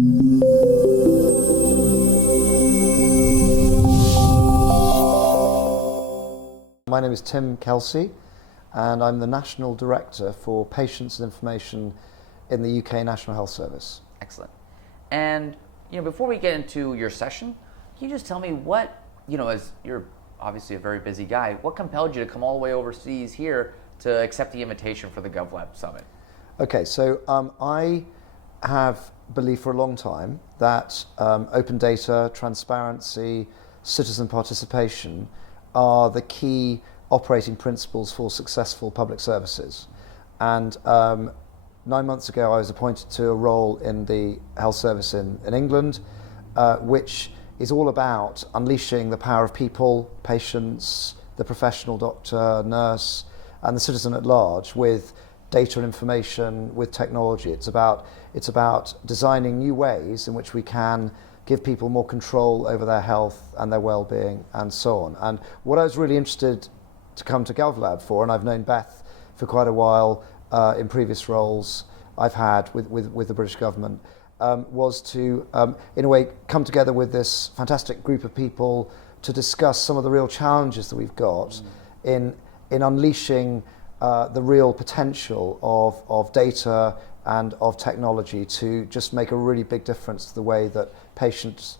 My name is Kelsey, and I'm the National Director for Patients and Information in the UK National Health Service. Excellent. And before we get into your session, can you just tell me what, as you're obviously a very busy guy, what compelled you to come all the way overseas here to accept the invitation for the GovLab Summit? Okay, so I have believed for a long time that open data, transparency, citizen participation are the key operating principles for successful public services. And 9 months ago, I was appointed to a role in the health service in England, which is all about unleashing the power of people, patients, the professional doctor, nurse, and the citizen at large with data and information, with technology. It's about designing new ways in which we can give people more control over their health and their well-being and so on. And what I was really interested to come to GovLab for, and I've known Beth for quite a while in previous roles I've had with the British government, was to, in a way, come together with this fantastic group of people to discuss some of the real challenges that we've got in unleashing the real potential of data and of technology to just make a really big difference to the way that patient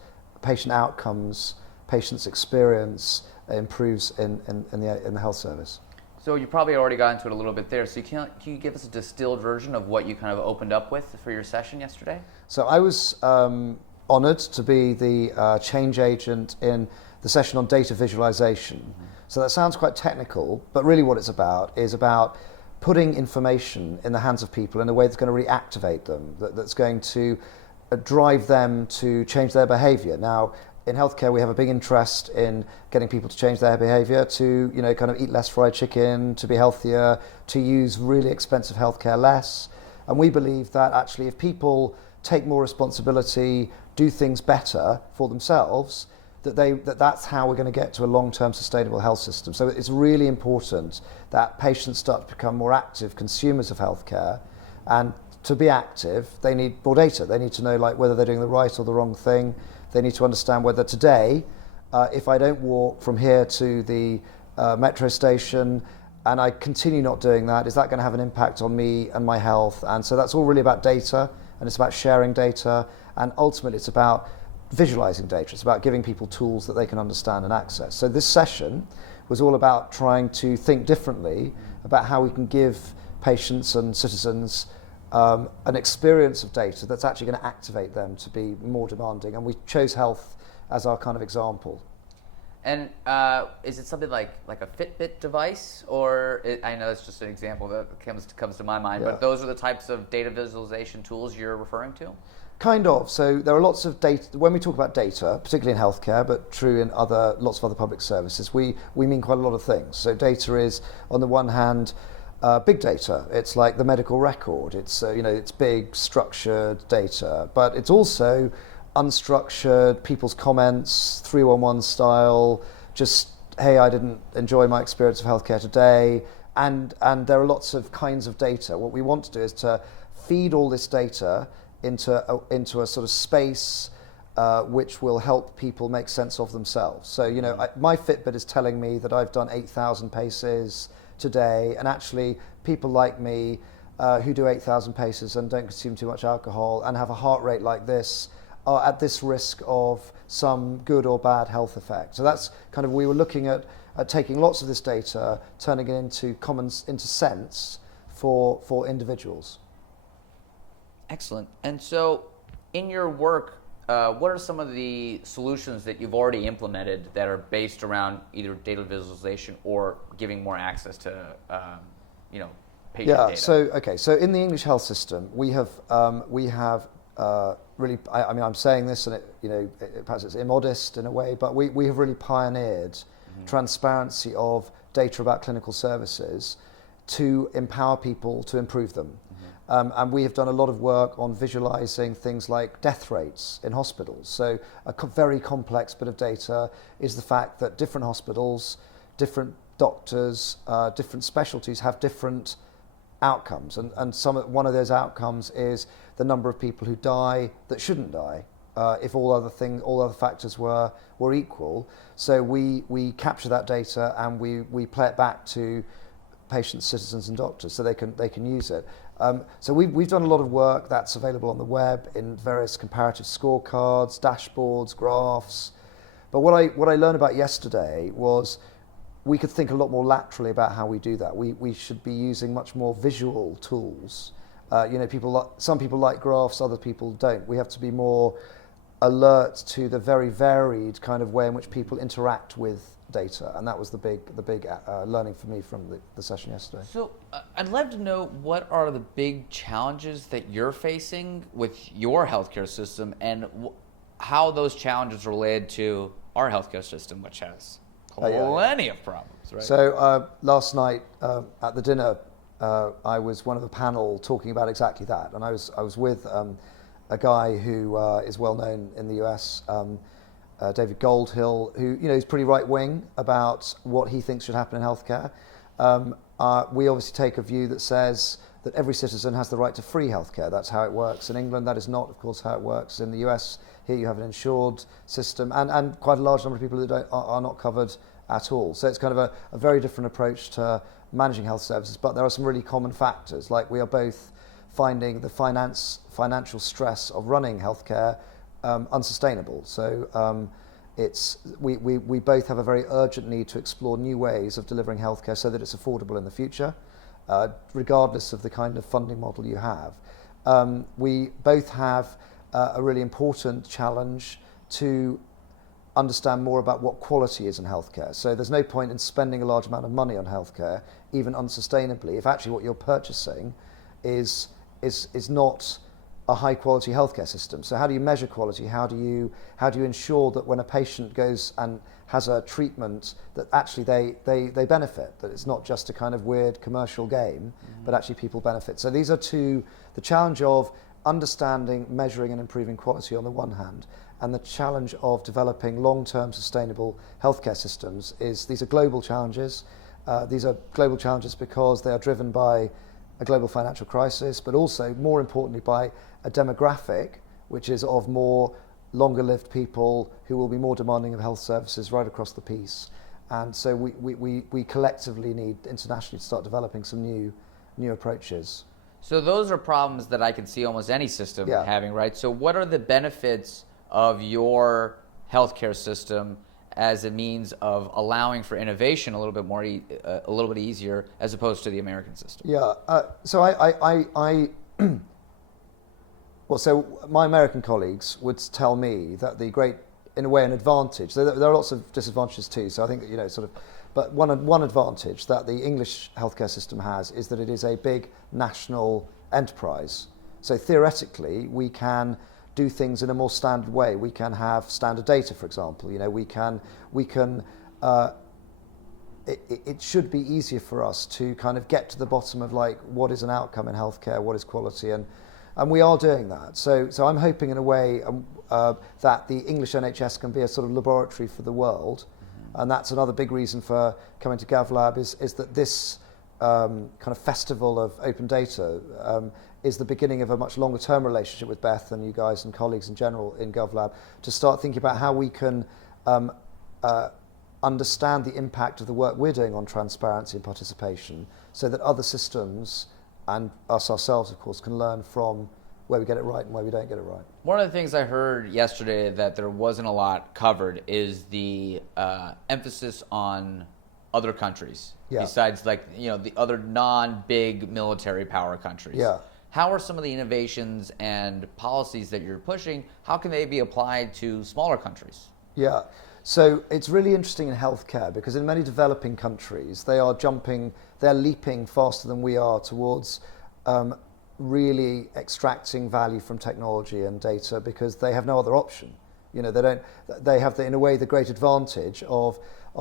outcomes, patients' experience improves in the health service. So you probably already got into it a little bit there. So can you give us a distilled version of what you kind of opened up with for your session yesterday? So I was honoured to be the change agent in the session on data visualization. Mm-hmm. So that sounds quite technical, but really what it's about is about putting information in the hands of people in a way that's going to really activate them, that's going to drive them to change their behaviour. Now, in healthcare, we have a big interest in getting people to change their behaviour, to kind of eat less fried chicken, to be healthier, to use really expensive healthcare less. And we believe that actually if people take more responsibility, do things better for themselves, that's how we're going to get to a long-term sustainable health system. So it's really important that patients start to become more active consumers of healthcare, and to be active, they need more data. They need to know whether they're doing the right or the wrong thing. They need to understand whether today, if I don't walk from here to the metro station and I continue not doing that, is that going to have an impact on me and my health? And so that's all really about data, and it's about sharing data, and ultimately it's about visualizing data. It's about giving people tools that they can understand and access. So this session was all about trying to think differently about how we can give patients and citizens an experience of data that's actually going to activate them to be more demanding. And we chose health as our kind of example. And is it something like a Fitbit device, or I know it's just an example that comes to my mind, but those are the types of data visualization tools you're referring to? Kind of. So there are lots of data. When we talk about data, particularly in healthcare, but true in lots of other public services, we mean quite a lot of things. So data is, on the one hand, big data. It's like the medical record. It's it's big, structured data, but it's also unstructured, people's comments, 311 style. Just, hey, I didn't enjoy my experience of healthcare today, and there are lots of kinds of data. What we want to do is to feed all this data into a sort of space which will help people make sense of themselves. So my Fitbit is telling me that I've done 8,000 paces today, and actually people like me who do 8,000 paces and don't consume too much alcohol and have a heart rate like this are at this risk of some good or bad health effect. So that's kind of, we were looking at taking lots of this data, turning it into sense for individuals. Excellent. And so in your work, what are some of the solutions that you've already implemented that are based around either data visualization or giving more access to patient data? So in the English health system, we have really, I'm saying this, and perhaps it's immodest in a way, but we have really pioneered transparency of data about clinical services to empower people to improve them. And we have done a lot of work on visualizing things like death rates in hospitals. So a very complex bit of data is the fact that different hospitals, different doctors, different specialties have different outcomes, and one of those outcomes is the number of people who die that shouldn't die if all other factors were equal. So we capture that data and we play it back to patients, citizens, and doctors, so they can use it. So we've done a lot of work that's available on the web in various comparative scorecards, dashboards, graphs. But what I learned about yesterday was we could think a lot more laterally about how we do that. We should be using much more visual tools. Some people like graphs, other people don't. We have to be more alert to the very varied kind of way in which people interact with data, and that was the big learning for me from the session yesterday. So I'd love to know, what are the big challenges that you're facing with your healthcare system, and how those challenges relate to our healthcare system, which has plenty of problems, right? So last night at the dinner, I was one of the panel talking about exactly that, and I was with a guy who is well known in the US, David Goldhill, who is pretty right wing about what he thinks should happen in healthcare. We obviously take a view that says that every citizen has the right to free healthcare. That's how it works in England. That is not, of course, how it works in the US. Here you have an insured system, and quite a large number of people that are not covered at all. So it's kind of a very different approach to managing health services, but there are some really common factors, like we are both finding the financial stress of running healthcare unsustainable. So we both have a very urgent need to explore new ways of delivering healthcare so that it's affordable in the future, regardless of the kind of funding model you have. We both have a really important challenge to understand more about what quality is in healthcare. So there's no point in spending a large amount of money on healthcare, even unsustainably, if actually what you're purchasing is not a high quality healthcare system. So how do you measure quality? How do you ensure that when a patient goes and has a treatment that actually they benefit, that it's not just a kind of weird commercial game, but actually people benefit. So these are the challenge of understanding, measuring and improving quality on the one hand, and the challenge of developing long-term sustainable healthcare systems these are global challenges. These are global challenges because they are driven by a global financial crisis, but also, more importantly, by a demographic which is of more longer-lived people who will be more demanding of health services right across the piece. And so we collectively need internationally to start developing some new approaches. So those are problems that I can see almost any system having, right? So what are the benefits of your healthcare system as a means of allowing for innovation a little bit easier, as opposed to the American system? Yeah. So so my American colleagues would tell me that the great, in a way, an advantage. There are lots of disadvantages too. So I think but one advantage that the English healthcare system has is that it is a big national enterprise. So theoretically, we can do things in a more standard way. We can have standard data, for example. It should be easier for us to kind of get to the bottom of what is an outcome in healthcare, what is quality, and we are doing that. So I'm hoping in a way that the English NHS can be a sort of laboratory for the world. And that's another big reason for coming to GovLab is that this kind of festival of open data is the beginning of a much longer term relationship with Beth and you guys and colleagues in general in GovLab, to start thinking about how we can understand the impact of the work we're doing on transparency and participation, so that other systems and us ourselves, of course, can learn from where we get it right and where we don't get it right. One of the things I heard yesterday that there wasn't a lot covered is the emphasis on other countries, besides the other non-big military power countries. Yeah. How are some of the innovations and policies that you're pushing, how can they be applied to smaller countries? Yeah. So it's really interesting in healthcare because in many developing countries, they're leaping faster than we are towards really extracting value from technology and data because they have no other option. They have in a way the great advantage of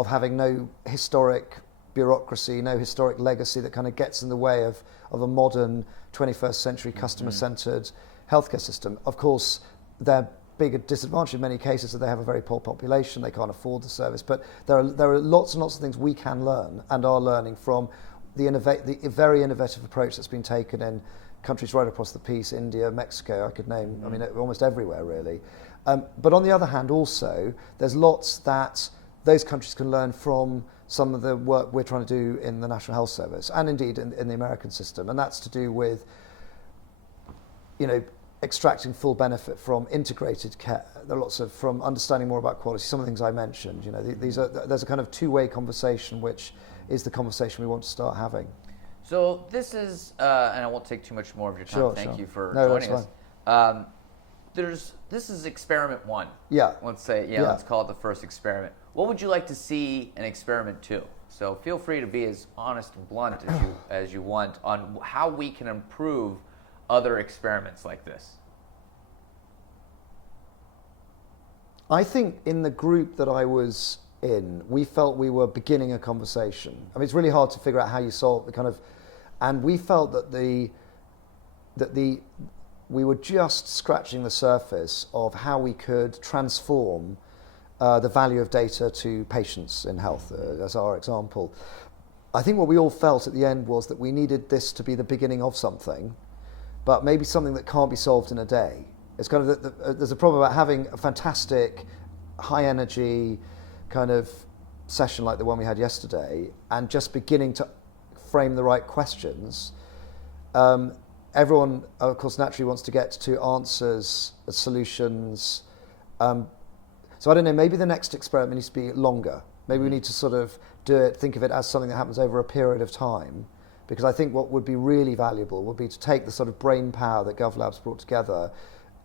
having no historic bureaucracy, no historic legacy that kind of gets in the way of a modern 21st century customer-centered healthcare system. Of course, their big disadvantage in many cases is that they have a very poor population, they can't afford the service, but there are lots and lots of things we can learn and are learning from the very innovative approach that's been taken in countries right across the piece, India, Mexico, I could name, I mean, almost everywhere really. But on the other hand, also, there's lots that those countries can learn from some of the work we're trying to do in the National Health Service, and indeed in the American system. And that's to do with, extracting full benefit from integrated care. There are lots of, from understanding more about quality, some of the things I mentioned. There's a kind of two-way conversation, which is the conversation we want to start having. So this is, and I won't take too much more of your time. Sure, Thank sure. you for No, joining that's us. This is experiment 1. Yeah. Let's say, Yeah. let's call it the first experiment. What would you like to see in experiment 2? So feel free to be as honest and blunt as you want on how we can improve other experiments like this. I think in the group that I was in, we felt we were beginning a conversation. I mean, it's really hard to figure out how you solve the kind of, and we felt that we were just scratching the surface of how we could transform the value of data to patients in health, as our example. I think what we all felt at the end was that we needed this to be the beginning of something, but maybe something that can't be solved in a day. It's kind of there's a problem about having a fantastic, high energy kind of session like the one we had yesterday, and just beginning to frame the right questions. Everyone, of course, naturally wants to get to answers, solutions. So I don't know, maybe the next experiment needs to be longer. Maybe we need to sort of think of it as something that happens over a period of time, because I think what would be really valuable would be to take the sort of brain power that GovLab's brought together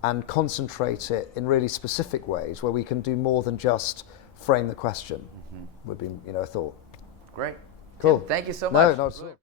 and concentrate it in really specific ways where we can do more than just frame the question, would be, a thought. Great. Cool. Tim, thank you so much. No, not at all.